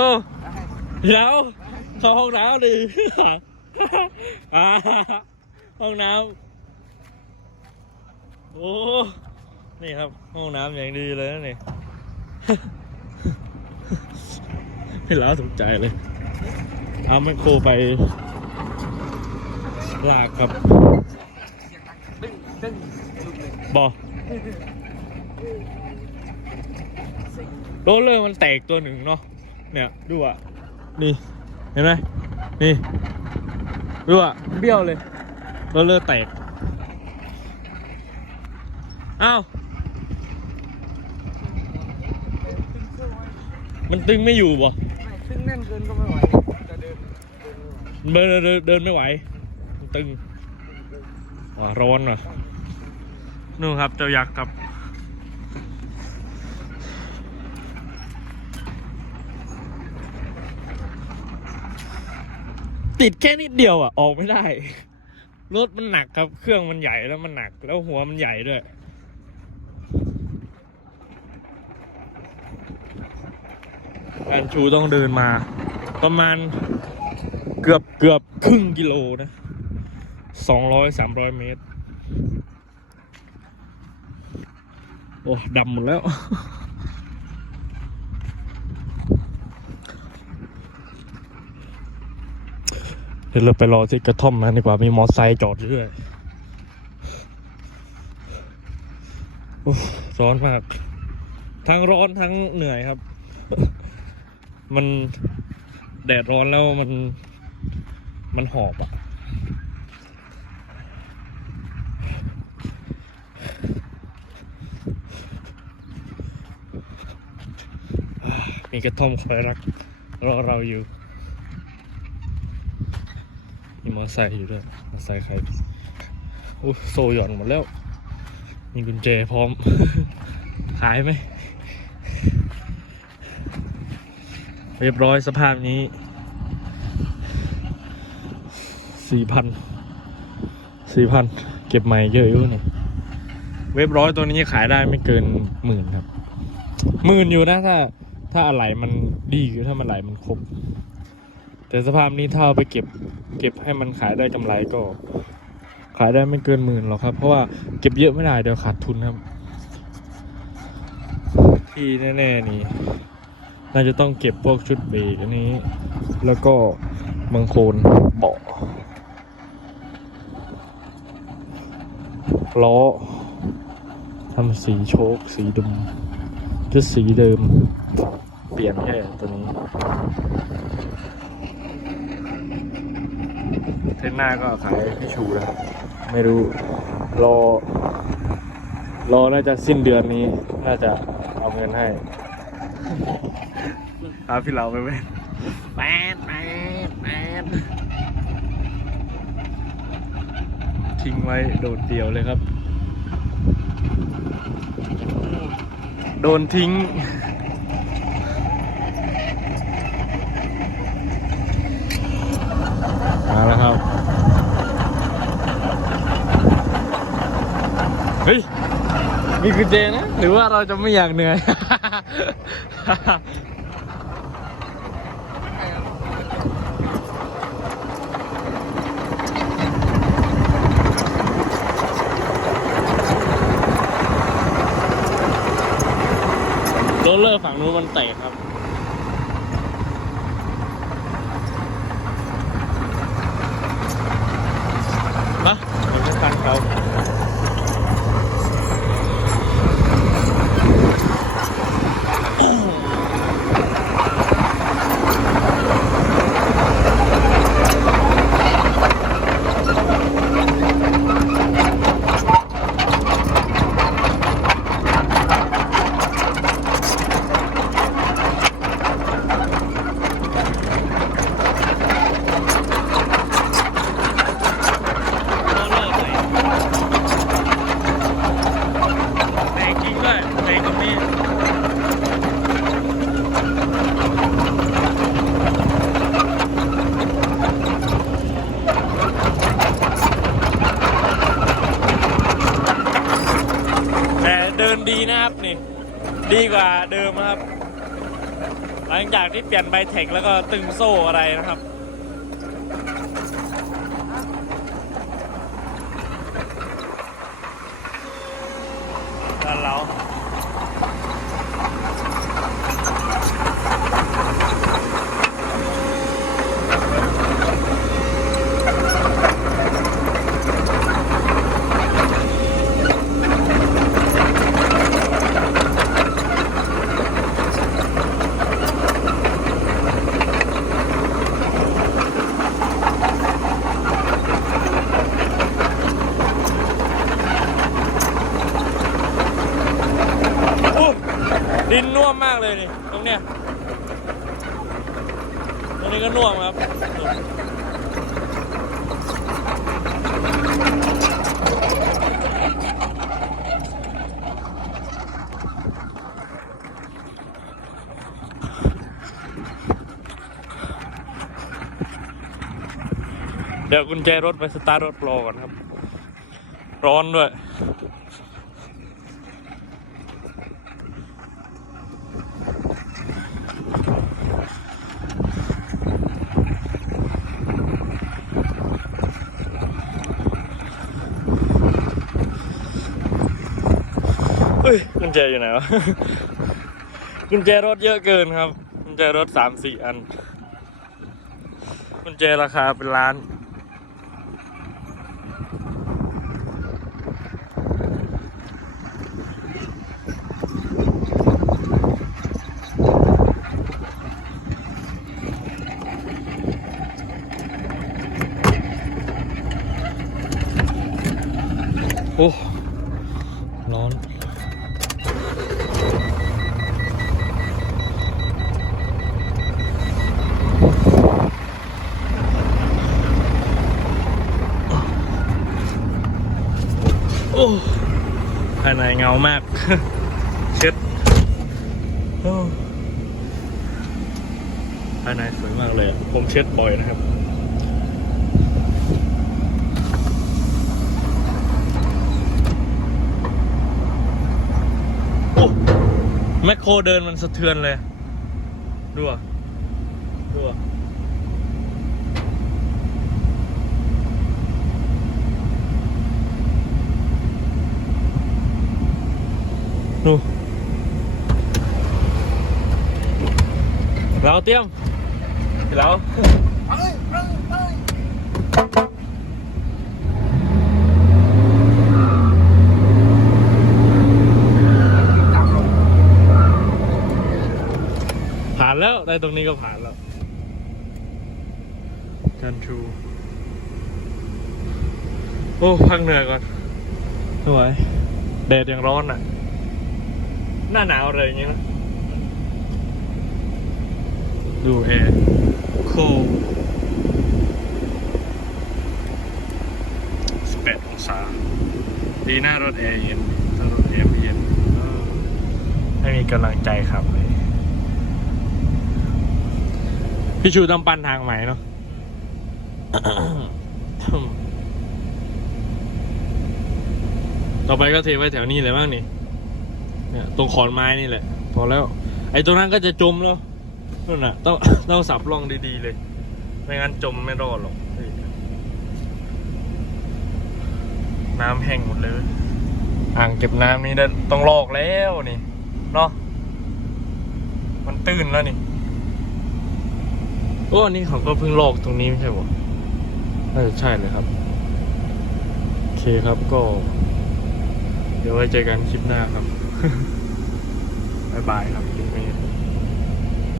โอ้วเข้าห้องน้ำดิห้องน้ำโอ้นี่ครับ ห้องน้ำอย่างดีเลยนะนี่พี่ล้วตกใจเลยเอาไมโครไปลากครับบอโรลเลอร์มันแตกตัวหนึ่งเนาะ เนี่ยดูอะนี่เห็นไหมนี่ดูอะมันเบี้ยวเลยโรลเลอร์แตกอ้าวมันตึงไม่อยู่บ่ไม่ตึงแน่นเกินก็ไม่ไหวจะเดินเดินไม่ไหวเดินเดินเดินไม่ไหวมันตึงว้าร้อนอะนู่นครับเจ้ายักษ์ครับ ติดแค่นิดเดียวอะ ออกไม่ได้ รถมันหนักครับ เครื่องมันใหญ่แล้วมันหนัก แล้วหัวมันใหญ่ด้วย แอนชูต้องเดินมา ประมาณเกือบเกือบครึ่งกิโลนะสองร้อยสามร้อยเมตร โอ้ดำหมดแล้ว เดี๋ยวเราไปรอที่กระท่อมนะดีกว่ามีมอไซค์จอดอยู่ด้วยร้อนมาก ทั้งร้อนทั้งเหนื่อยครับ มันแดดร้อนแล้วมันมันหอบอะ มีกระท่อมคอยรักรอเราอยู่ มีมอไซค์อยู่ด้วยมอไซค์ใครโอ้โซหย่อนหมดแล้ว มีกุญแจพร้อมขายไหม เรียบร้อยสภาพนี้สี่พันสี่พันเก็บใหม่เยอะอยู่นี่เว็บร้อยตัวนี้ขายได้ไม่เกินหมื่นครับหมื่นอยู่นะถ้า ถ้าอะไรมันดีอยู่ถ้ามันไหลมันครบ แต่สภาพนี้ถ้าเอาไปเก็บ เก็บให้มันขายได้กำไรก็ ขายได้ไม่เกินหมื่นหรอกครับ เพราะว่าเก็บเยอะไม่ได้เดี๋ยวขาดทุนครับ ที่แน่ๆนี่น่าจะต้องเก็บพวกชุดเบรกอันนี้ แล้วก็บังโคนเบาะล้อทำสีโชคสีดำก็สีเดิม เปลี่ยนแค่ตัวนี้ เทนหน้าก็ขายพี่ชูนะครับไม่รู้รอ รอน่าจะสิ้นเดือนนี้ น่าจะเอาเงินให้ครับพี่เราไปเว้นแปดแปดแปดทิ้งไว้โดดเดี่ยวเลยครับ โดนทิ้ง มาแล้วครับ เฮ้ย มีกุญแจนะ หรือว่าเราจะไม่อยากเหนื่อย โรลเลอร์ฝั่งนู้นมันเตะครับ มาเราจะตันเขาโรลเลอร์ใส่แตกจริงด้วยแตกตรงนี้ แต่ เดินดีนะครับนี่ ดีกว่าเดิมนะครับ หลังจากที่เปลี่ยนใบแท็กแล้วก็ตึงโซ่อะไรนะครับด้านเราอู้ดินน่วมมากเลยนี่ ตรงเนี้ย ตรง น่วมครับเดี๋ยวกุญแจรถไปสตาร์ทรถรอก่อนครับ ร้อนด้วย เฮ้ยกุญแจอยู่ไหนวะกุญแจรถเยอะเกินครับกุญแจรถสามสี่อันกุญแจราคาเป็นล้าน โอ้ ร้อน โอ้ภายใน เงามาก เช็ดภายในสวยมากเลย ผมเช็ดบ่อยนะครับ แมคโครเดินมันสะเทือนเลย ดูอะ ดูอะ ดู เราเตรียมเราผ่านแล้ว ได้ตรงนี้ก็ผ่านแล้วกันชู โอ้ พักเหนื่อยก่อนไม่ไหวแดดยังร้อนอะ หน้าหนาวเลยอย่างเงี้ยนะ ดูแอร์โคสิบแปดองศา ดีหน้ารถแอร์เย็นถ้ารถแอร์ไม่เย็นเออให้มีกำลังใจครับเลย พี่ชูต้องปั้นทางใหม่เนาะต่อไปก็เทไว้แถวนี้เลยบ้างนี่เนี่ยตรงขอนไม้นี่แหละ พอแล้ว ไอ้ตรงนั้นก็จะจมแล้ว นู่นน่ะต้องต้องสับล่องดีๆเลย ไม่งั้นจมไม่รอดหรอก น้ำแห้งหมดเลย อ่างเก็บน้ำนี่ได้ต้องลอกแล้วนี่เนาะมันตื้นแล้วนี่โอ้นี่เขาก็เพิ่งลอกตรงนี้ไม่ใช่หรอน่าจะใช่เลยครับ โอเคครับก็ เดี๋ยวไว้เจอกันคลิปหน้าครับ บ๊ายบายครับ